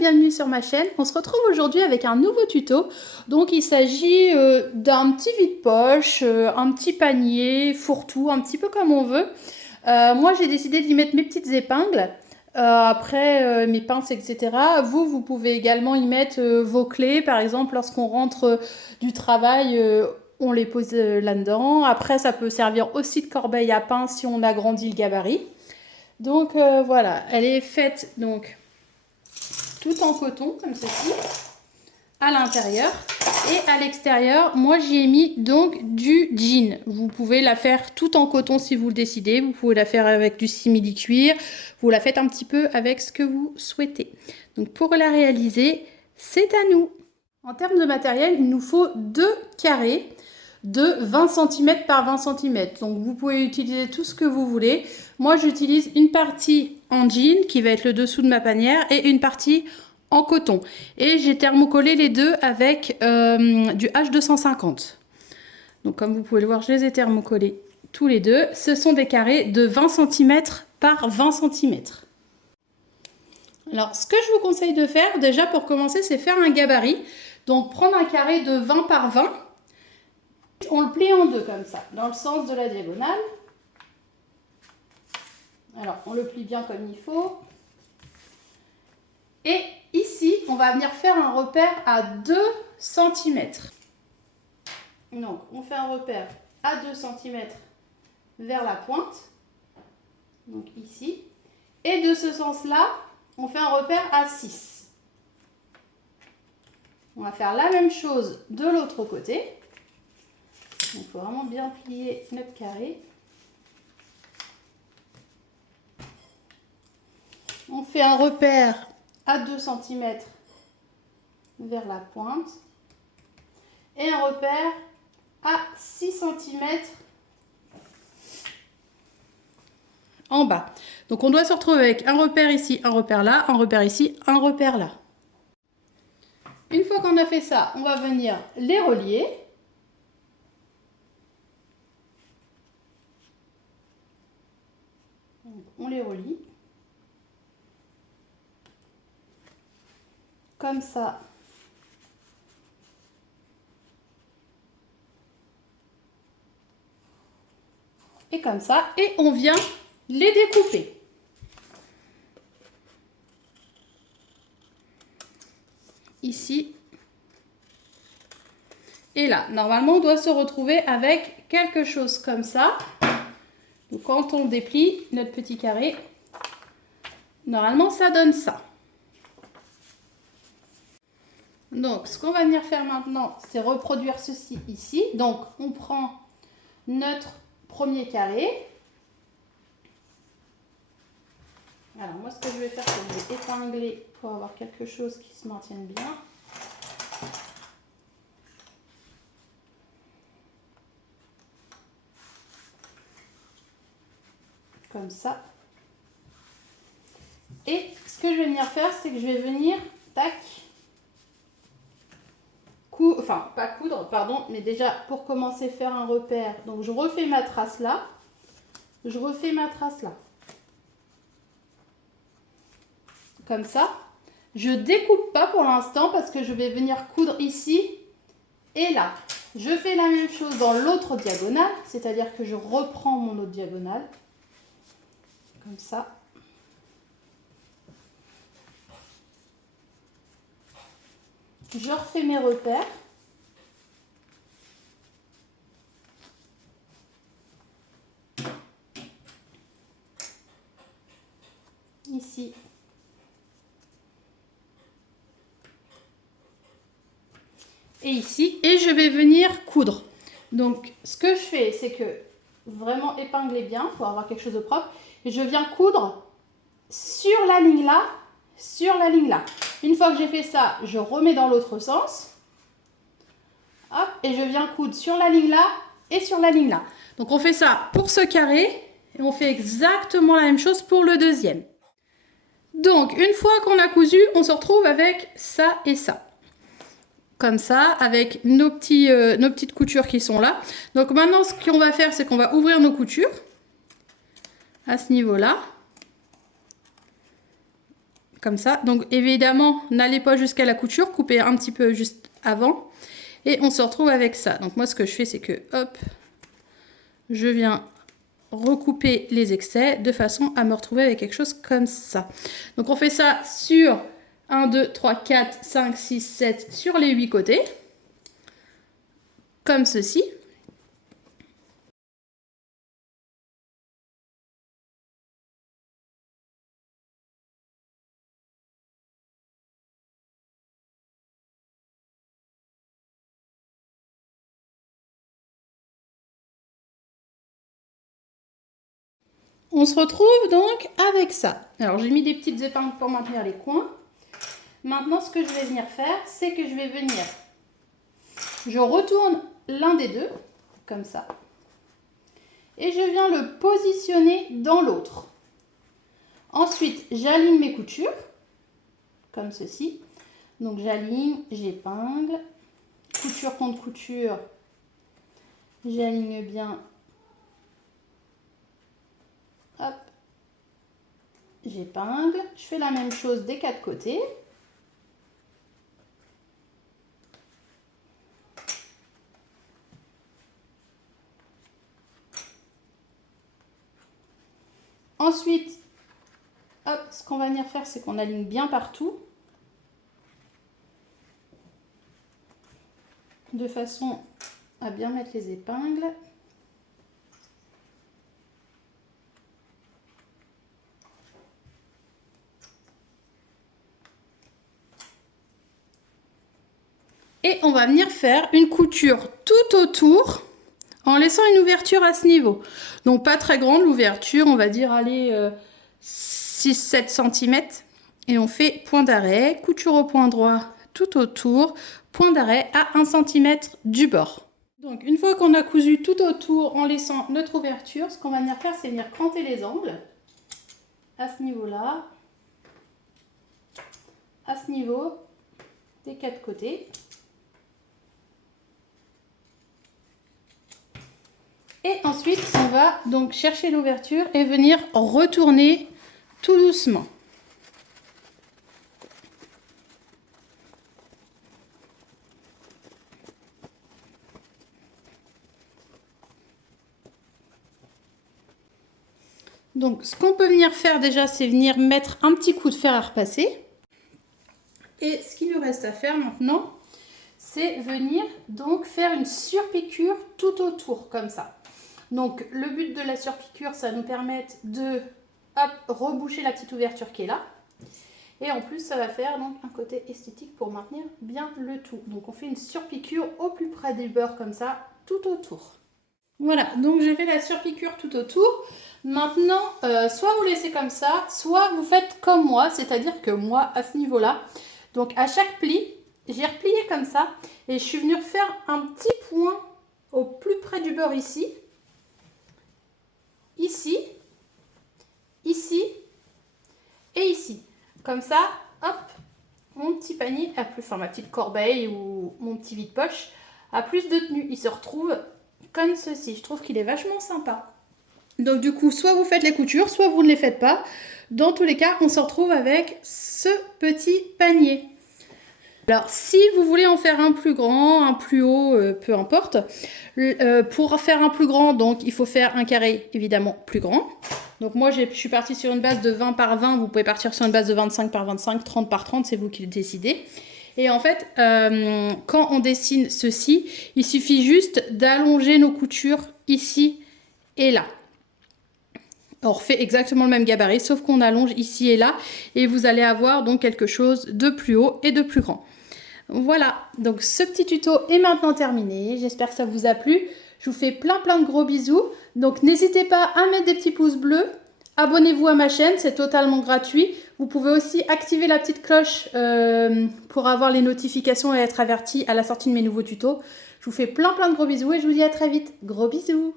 bienvenue sur ma chaîne. On se retrouve aujourd'hui avec un nouveau tuto. Donc il s'agit d'un petit vide-poche, un petit panier, fourre-tout, un petit peu comme on veut. Moi j'ai décidé d'y mettre mes petites épingles, après mes pinces, etc. Vous pouvez également y mettre vos clés, par exemple lorsqu'on rentre du travail. On les pose là-dedans. Après, ça peut servir aussi de corbeille à pain si on agrandit le gabarit. Donc voilà, elle est faite donc tout en coton comme ceci à l'intérieur et à l'extérieur. Moi j'y ai mis donc du jean. Vous pouvez la faire tout en coton si vous le décidez. Vous pouvez la faire avec du simili-cuir. Vous la faites un petit peu avec ce que vous souhaitez. Donc pour la réaliser, c'est à nous. En termes de matériel, il nous faut 2 carrés de 20 cm par 20 cm. Donc vous pouvez utiliser tout ce que vous voulez. Moi j'utilise une partie en jean qui va être le dessous de ma panière et une partie en coton. Et j'ai thermocollé les deux avec du H250. Donc comme vous pouvez le voir, je les ai thermocollés tous les deux. Ce sont des carrés de 20 cm par 20 cm. Alors ce que je vous conseille de faire déjà pour commencer, c'est faire un gabarit. Donc prendre un carré de 20 par 20. On le plie en deux comme ça, dans le sens de la diagonale. Alors, on le plie bien comme il faut. Et ici, on va venir faire un repère à 2 cm. Donc, on fait un repère à 2 cm vers la pointe. Donc ici. Et de ce sens-là, on fait un repère à 6. On va faire la même chose de l'autre côté. Donc, il faut vraiment bien plier notre carré. On fait un repère à 2 cm vers la pointe et un repère à 6 cm en bas. Donc on doit se retrouver avec un repère ici, un repère là, un repère ici, un repère là. Une fois qu'on a fait ça, on va venir les relier. Donc, on les relie. Comme ça. Et comme ça. Et on vient les découper. Ici. Et là. Normalement, on doit se retrouver avec quelque chose comme ça. Donc, quand on déplie notre petit carré, normalement, ça donne ça. Donc, ce qu'on va venir faire maintenant, c'est reproduire ceci ici. Donc, on prend notre premier carré. Alors, moi, ce que je vais faire, c'est que je vais épingler pour avoir quelque chose qui se maintienne bien. Comme ça. Et ce que je vais venir faire, c'est que je vais venir, tac, enfin pas coudre, pardon, mais déjà pour commencer faire un repère. Donc je refais ma trace là, je refais ma trace là. Comme ça. Je découpe pas pour l'instant parce que je vais venir coudre ici et là. Je fais la même chose dans l'autre diagonale, c'est-à-dire que je reprends mon autre diagonale. Comme ça. Je refais mes repères. Ici. Et ici. Et je vais venir coudre. Donc, ce que je fais, c'est que vraiment épingler bien pour avoir quelque chose de propre. Et je viens coudre sur la ligne là, sur la ligne là. Une fois que j'ai fait ça, je remets dans l'autre sens. Hop, et je viens coudre sur la ligne là et sur la ligne là. Donc on fait ça pour ce carré et on fait exactement la même chose pour le deuxième. Donc une fois qu'on a cousu, on se retrouve avec ça et ça. Comme ça, avec nos petites coutures qui sont là. Donc maintenant, ce qu'on va faire, c'est qu'on va ouvrir nos coutures à ce niveau-là. comme ça. Donc évidemment, n'allez pas jusqu'à la couture, coupez un petit peu juste avant. Et on se retrouve avec ça. Donc moi, ce que je fais, c'est que, hop, je viens recouper les excès de façon à me retrouver avec quelque chose comme ça. Donc on fait ça sur 1, 2, 3, 4, 5, 6, 7, sur les 8 côtés. Comme ceci. On se retrouve donc avec ça. Alors j'ai mis des petites épingles pour maintenir les coins. Maintenant ce que je vais venir faire, c'est que je vais venir, je retourne l'un des deux, comme ça. Et je viens le positionner dans l'autre. Ensuite, j'aligne mes coutures, comme ceci. Donc j'aligne, j'épingle, couture contre couture, j'aligne bien. Hop, j'épingle. Je fais la même chose des 4 côtés. Ensuite, hop, ce qu'on va venir faire, c'est qu'on aligne bien partout. De façon à bien mettre les épingles. Et on va venir faire une couture tout autour en laissant une ouverture à ce niveau. Donc pas très grande l'ouverture, on va dire allez 6-7 cm. Et on fait point d'arrêt, couture au point droit tout autour, point d'arrêt à 1 cm du bord. Donc une fois qu'on a cousu tout autour en laissant notre ouverture, ce qu'on va venir faire, c'est venir cranter les angles à ce niveau-là, à ce niveau des 4 côtés. Et ensuite, on va donc chercher l'ouverture et venir retourner tout doucement. Donc, ce qu'on peut venir faire déjà, c'est venir mettre un petit coup de fer à repasser. Et ce qu'il nous reste à faire maintenant, c'est venir donc faire une surpiqûre tout autour, comme ça. Donc, le but de la surpiqûre, ça nous permet de reboucher la petite ouverture qui est là. Et en plus, ça va faire donc un côté esthétique pour maintenir bien le tout. Donc, on fait une surpiqûre au plus près du beurre, comme ça, tout autour. Voilà, donc j'ai fait la surpiqûre tout autour. Maintenant, soit vous laissez comme ça, soit vous faites comme moi, c'est-à-dire que moi, à ce niveau-là, donc à chaque pli, j'ai replié comme ça et je suis venue faire un petit point au plus près du beurre ici, ici, ici et ici. Comme ça, hop, mon petit panier a plus, enfin ma petite corbeille ou mon petit vide-poche a plus de tenue. Il se retrouve comme ceci. Je trouve qu'il est vachement sympa. Donc du coup, soit vous faites les coutures, soit vous ne les faites pas. Dans tous les cas, on se retrouve avec ce petit panier. Alors, si vous voulez en faire un plus grand, un plus haut, peu importe, pour faire un plus grand, donc il faut faire un carré évidemment plus grand. Donc moi, je suis partie sur une base de 20 par 20, vous pouvez partir sur une base de 25 par 25, 30 par 30, c'est vous qui le décidez. Et en fait, quand on dessine ceci, il suffit juste d'allonger nos coutures ici et là. On refait exactement le même gabarit, sauf qu'on allonge ici et là, et vous allez avoir donc quelque chose de plus haut et de plus grand. Voilà, donc ce petit tuto est maintenant terminé. J'espère que ça vous a plu. Je vous fais plein de gros bisous. Donc n'hésitez pas à mettre des petits pouces bleus. Abonnez-vous à ma chaîne, c'est totalement gratuit. Vous pouvez aussi activer la petite cloche pour avoir les notifications et être averti à la sortie de mes nouveaux tutos. Je vous fais plein de gros bisous et je vous dis à très vite. Gros bisous!